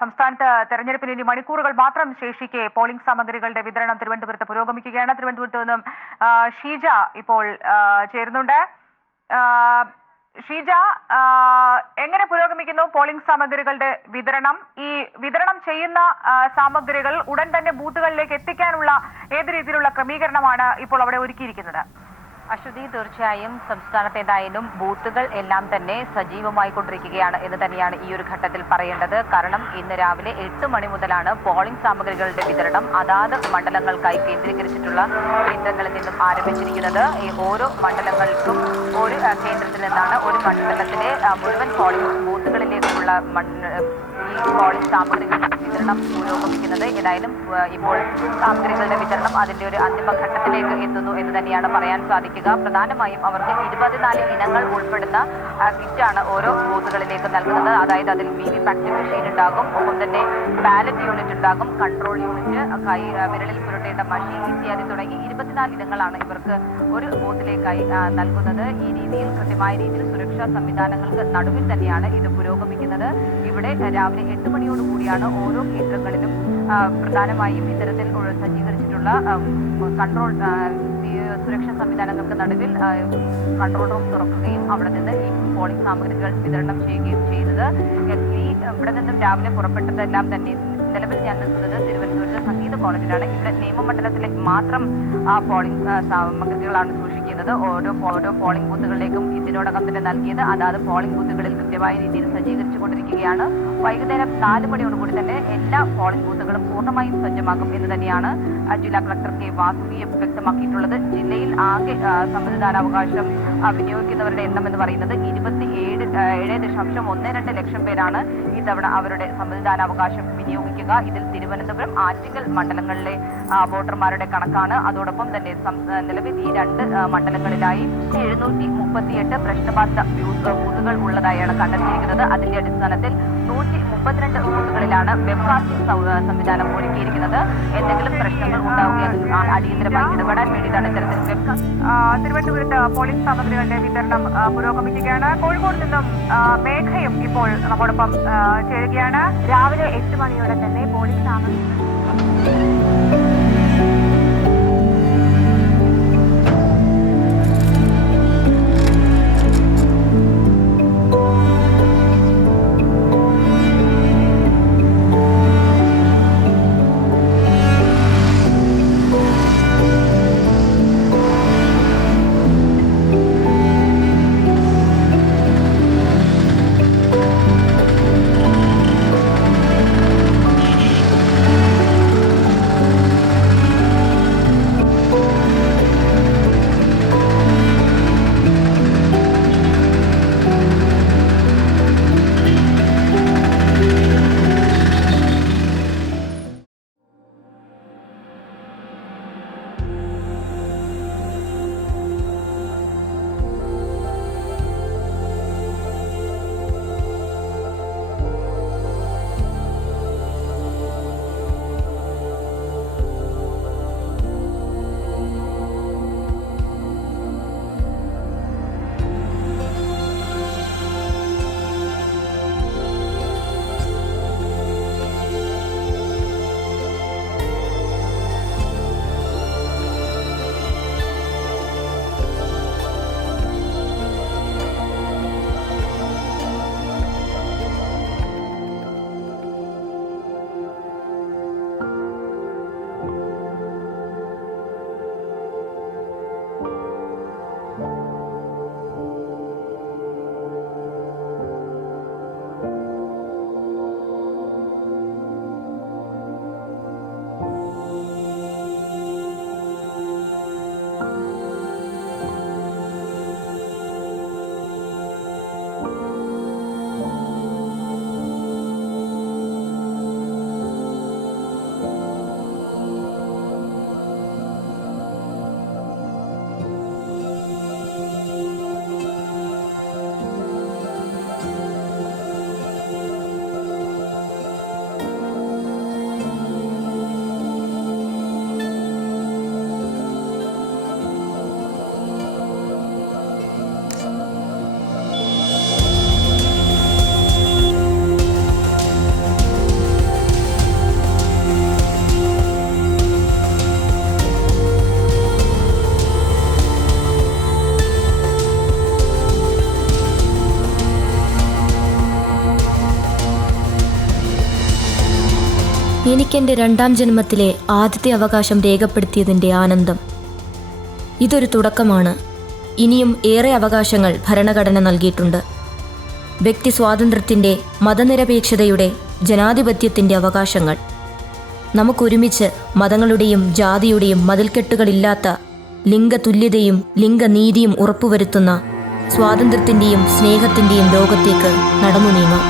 സംസ്ഥാനത്ത് തെരഞ്ഞെടുപ്പിന് ഇനി മണിക്കൂറുകൾ മാത്രം ശേഷിക്കെ പോളിംഗ് സാമഗ്രികളുടെ വിതരണം തിരുവനന്തപുരത്ത് പുരോഗമിക്കുകയാണ്. തിരുവനന്തപുരത്ത് നിന്നും ഷീജ ഇപ്പോൾ ചേരുന്നുണ്ട്. ഷീജ, എങ്ങനെ പുരോഗമിക്കുന്നു പോളിംഗ് സാമഗ്രികളുടെ വിതരണം? ഈ വിതരണം ചെയ്യുന്ന സാമഗ്രികൾ ഉടൻ തന്നെ ബൂത്തുകളിലേക്ക് എത്തിക്കാനുള്ള ഏത് രീതിയിലുള്ള ക്രമീകരണമാണ് ഇപ്പോൾ അവിടെ ഒരുക്കിയിരിക്കുന്നത്? അശ്വതി, തീർച്ചയായും സംസ്ഥാനത്തേതായാലും ബൂത്തുകൾ എല്ലാം തന്നെ സജീവമായി കൊണ്ടിരിക്കുകയാണ് എന്ന് തന്നെയാണ് ഈ ഒരു ഘട്ടത്തിൽ പറയേണ്ടത്. കാരണം ഇന്ന് രാവിലെ 8 മണി മുതലാണ് പോളിംഗ് സാമഗ്രികളുടെ വിതരണം അതാത് മണ്ഡലങ്ങൾക്കായി കേന്ദ്രീകരിച്ചിട്ടുള്ള കേന്ദ്രങ്ങളിൽ നിന്നും ആരംഭിച്ചിരിക്കുന്നത്. ഈ ഓരോ മണ്ഡലങ്ങൾക്കും ഒരു കേന്ദ്രത്തിൽ നിന്നാണ് ഒരു മണ്ഡലത്തിലെ മുഴുവൻ പോളിംഗ് ബൂത്തുകളിലേക്കുള്ള ഈ പോളിംഗ് സാമഗ്രികളുടെ വിതരണം പുരോഗമിക്കുന്നത്. ഏതായാലും ഇപ്പോൾ സാമഗ്രികളുടെ വിതരണം അതിന്റെ ഒരു അന്തിമഘട്ടത്തിലേക്ക് എത്തുന്നു എന്ന് തന്നെയാണ് പറയാൻ സാധിക്കുക. പ്രധാനമായും അവർക്ക് 24 ഇനങ്ങൾ ഉൾപ്പെടുന്ന കിറ്റാണ് ഓരോ ബൂത്തുകളിലേക്ക് നൽകുന്നത്. അതായത് അതിൽ വിവിപാറ്റ് മെഷീൻ ഉണ്ടാകും, ഒപ്പം തന്നെ ബാലറ്റ് യൂണിറ്റ് ഉണ്ടാകും, കൺട്രോൾ യൂണിറ്റ്, വിരലിൽ പുരട്ടേണ്ട മഷീൻ ഇത്യാദി തുടങ്ങി 24 ഇനങ്ങളാണ് ഇവർക്ക് ഒരു ബൂത്തിലേക്കായി നൽകുന്നത്. ഈ രീതിയിൽ കൃത്യമായ രീതിയിൽ സുരക്ഷാ സംവിധാനങ്ങൾക്ക് നടുവിൽ തന്നെയാണ് ഇത് പുരോഗമിക്കുന്നത്. ഇവിടെ രാവിലെ 8 മണിയോടുകൂടിയാണ് ഓരോ കേന്ദ്രങ്ങളിലും പ്രധാനമായും ഇത്തരത്തിൽ സജ്ജീകരിച്ചിട്ടുള്ള കൺട്രോൾ സുരക്ഷാ സംവിധാനങ്ങൾക്ക് നടുവിൽ കൺട്രോൾ റൂം തുറക്കുകയും അവിടെ നിന്ന് ഈ പോളിംഗ് സാമഗ്രികൾ വിതരണം ചെയ്യുകയും ചെയ്തത്. ഇവിടെ നിന്നും രാവിലെ പുറപ്പെട്ടതെല്ലാം തന്നെ നിലവിൽ ഞാൻ നിൽക്കുന്നത് തിരുവനന്തപുരത്ത് സംഗീത കോളേജിലാണ്. ഇവിടെ നിയമമണ്ഡലത്തിലെ മാത്രം പോളിംഗ് സാമഗ്രികളാണ് സൂക്ഷിക്കുന്നത്. ഓരോ പോളിംഗ് ബൂത്തുകളിലേക്കും ഇതിനോടകം തന്നെ നൽകിയത് അതാത് പോളിംഗ് ബൂത്തുകളിൽ കൃത്യമായ രീതിയിൽ സജ്ജീകരിച്ചുകൊണ്ടിരിക്കുകയാണ്. വൈകുന്നേരം 4 മണിയോടുകൂടി തന്നെ എല്ലാ പോളിംഗ് ബൂത്തുകളും പൂർണ്ണമായും സജ്ജമാകും എന്ന് തന്നെയാണ് ജില്ലാ കളക്ടർ കെ വാസുകി വ്യക്തമാക്കിയിട്ടുള്ളത്. ജില്ലയിൽ ആകെ സമ്മതിദാനാവകാശം വിനിയോഗിക്കുന്നവരുടെ എണ്ണം എന്ന് പറയുന്നത് 27.12 ലക്ഷം പേരാണ് ഇത്തവണ അവരുടെ സമ്മതിദാനാവകാശം വിനിയോഗിക്കുക. ഇതിൽ തിരുവനന്തപുരം, ആറ്റിങ്ങൽ മണ്ഡലങ്ങളിലെ വോട്ടർമാരുടെ കണക്കാണ്. അതോടൊപ്പം തന്നെ നിലവിൽ ഈ 2 മണ്ഡലങ്ങളിലായി 738 പ്രശ്നബാധിത ബൂത്തുകൾ ഉള്ളതായാണ് കണ്ടെത്തിയിരിക്കുന്നത്. അതിന്റെ അടിസ്ഥാനത്തിൽ 132 ബൂത്തുകളിലാണ് വെബ്കാസ്റ്റിംഗ് സംവിധാനം ഒരുക്കിയിരിക്കുന്നത്. എന്തെങ്കിലും പ്രശ്നങ്ങൾ ഉണ്ടാവുകയാണെങ്കിൽ അടിയന്തരമായി ഇടപെടാൻ വേണ്ടിയിട്ടാണ് ഇത്തരത്തിൽ തിരുവനന്തപുരത്ത് പോളിംഗ് സാമഗ്രികളുടെ വിതരണം പുരോഗമിക്കുകയാണ്. കോഴിക്കോട് നിന്നും മേഘയും ഇപ്പോൾ നമ്മോടൊപ്പം ചേരുകയാണ്. രാവിലെ 8 മണിയോടെ തന്നെ പോളിംഗ് സാമഗ്രികൾ എനിക്കെൻ്റെ 2ാം ജന്മത്തിലെ ആദ്യത്തെ അവകാശം രേഖപ്പെടുത്തിയതിൻ്റെ ആനന്ദം. ഇതൊരു തുടക്കമാണ്. ഇനിയും ഏറെ അവകാശങ്ങൾ ഭരണഘടന നൽകിയിട്ടുണ്ട്. വ്യക്തി സ്വാതന്ത്ര്യത്തിൻ്റെ, മതനിരപേക്ഷതയുടെ, ജനാധിപത്യത്തിൻ്റെ അവകാശങ്ങൾ. നമുക്കൊരുമിച്ച് മതങ്ങളുടെയും ജാതിയുടെയും മതിൽക്കെട്ടുകളില്ലാത്ത ലിംഗതുല്യതയും ലിംഗനീതിയും ഉറപ്പുവരുത്തുന്ന സ്വാതന്ത്ര്യത്തിൻ്റെയും സ്നേഹത്തിൻ്റെയും ലോകത്തേക്ക് നടന്നു നീങ്ങാം.